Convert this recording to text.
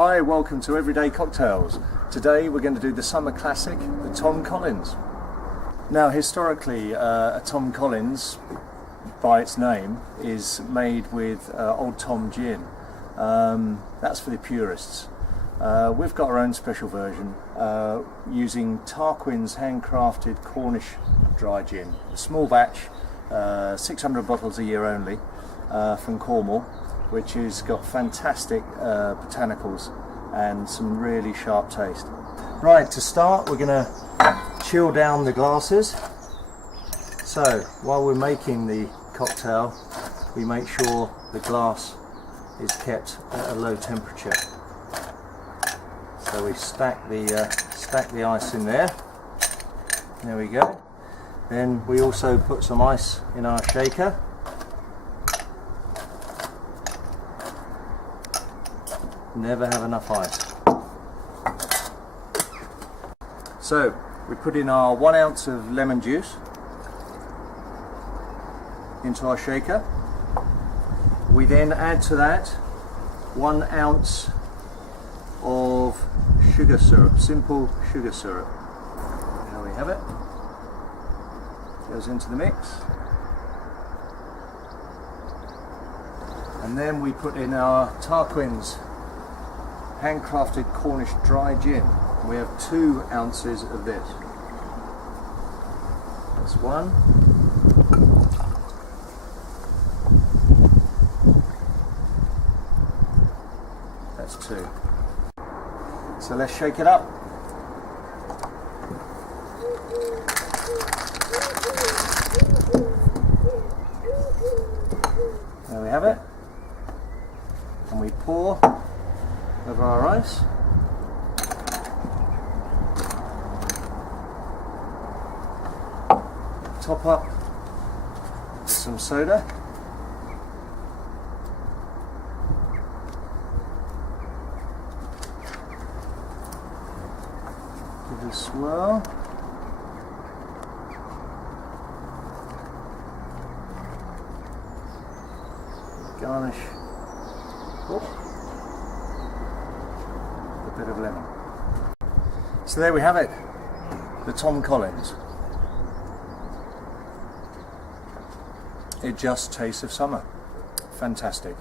Hi, welcome to Everyday Cocktails. Today we're going to do the summer classic, the Tom Collins. Now historically, a Tom Collins, by its name, is made with Old Tom gin. That's for the purists. We've got our own special version using Tarquin's handcrafted Cornish dry gin. A small batch, 600 bottles a year only, from Cornwall, which has got fantastic botanicals and some really sharp taste. Right, to start we're going to chill down the glasses. So while we're making the cocktail, we make sure the glass is kept at a low temperature. So we stack the ice in there. There we go. Then we also put some ice in our shaker. Never have enough ice. So we put in our 1 ounce of lemon juice into our shaker. We then add to that 1 ounce of sugar syrup, simple sugar syrup. There we have it. Goes into the mix. And then we put in our Tarquin's handcrafted Cornish dry gin. We have 2 ounces of this. That's 1. That's 2. So let's shake it up. There we have it. And we pour over our ice. Top up with some soda. Give it a swirl. Garnish. A bit of lemon. So there we have it, the Tom Collins. It just tastes of summer. Fantastic.